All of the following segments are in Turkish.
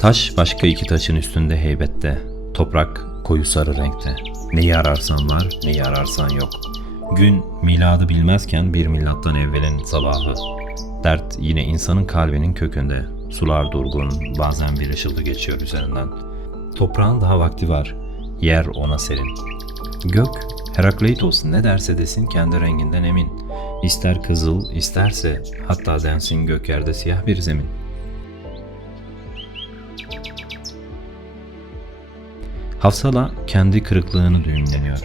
Taş başka iki taşın üstünde heybette. Toprak koyu sarı renkte. Neyi ararsan var, neyi ararsan yok. Gün miladı bilmezken bir milattan evvelin sabahı. Dert yine insanın kalbinin kökünde. Sular durgun, bazen bir ışıldı geçiyor üzerinden. Toprağın daha vakti var. Yer ona serin. Gök, Herakleitos ne derse desin kendi renginden emin. İster kızıl, isterse hatta densin gök yerde siyah bir zemin. Hafsala kendi kırıklığını düğümleniyor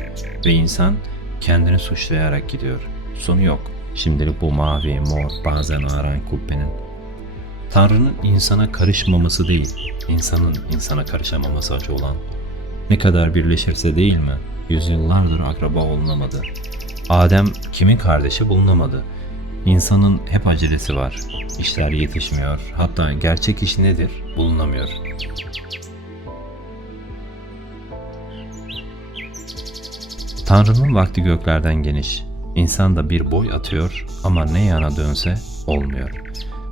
ve insan kendini suçlayarak gidiyor. Sonu yok. Şimdilik bu mavi, mor, bazen ağaran kubbenin. Tanrı'nın insana karışmaması değil, insanın insana karışamaması acı olan. Ne kadar birleşirse değil mi? Yüzyıllardır akraba olunamadı. Adem kimin kardeşi bulunamadı. İnsanın hep acelesi var. İşler yetişmiyor. Hatta gerçek iş nedir? Bulunamıyor. Tanrı'nın vakti göklerden geniş. İnsan da bir boy atıyor ama ne yana dönse olmuyor.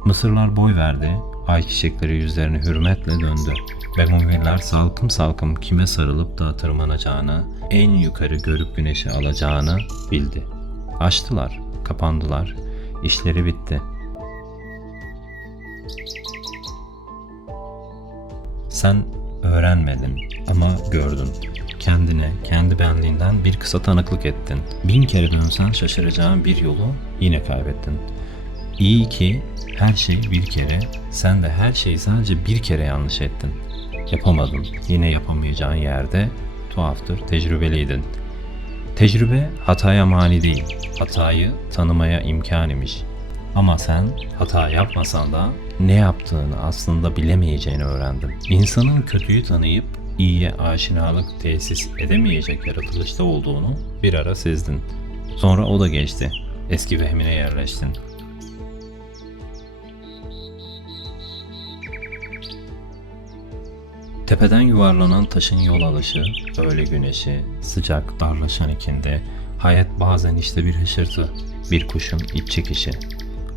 Mısırlar boy verdi, ay çiçekleri yüzlerini hürmetle döndü. Begonviller salkım salkım kime sarılıp da tırmanacağını, en yukarı görüp güneşi alacağını bildi. Açtılar, kapandılar, işleri bitti. Sen öğrenmedin ama gördün. Kendine, kendi benliğinden bir kısa tanıklık ettin. Bin kere dönsen şaşıracağın bir yolu yine kaybettin. İyi ki her şey bir kere, sen de her şeyi sadece bir kere yanlış ettin. Yapamadın, yine yapamayacağın yerde tuhaftır, tecrübeliydin. Tecrübe hataya mani değil, hatayı tanımaya imkan imiş. Ama sen hata yapmasan da ne yaptığını aslında bilemeyeceğini öğrendin. İnsanın kötüyü tanıyıp iyiye aşinalık tesis edemeyecek yaratılışta olduğunu bir ara sezdin. Sonra o da geçti. Eski vehmine yerleştin. Tepeden yuvarlanan taşın yol alışı, öğle güneşi, sıcak darlaşan ikindi, hayat bazen işte bir hışırtı, bir kuşun iç çekişi,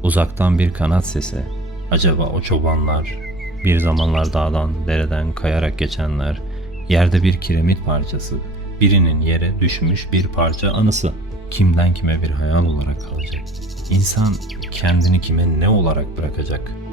uzaktan bir kanat sesi, acaba o çobanlar, bir zamanlar dağdan, dereden kayarak geçenler, yerde bir kiremit parçası, birinin yere düşmüş bir parça anısı, kimden kime bir hayal olarak kalacak. İnsan kendini kime ne olarak bırakacak?''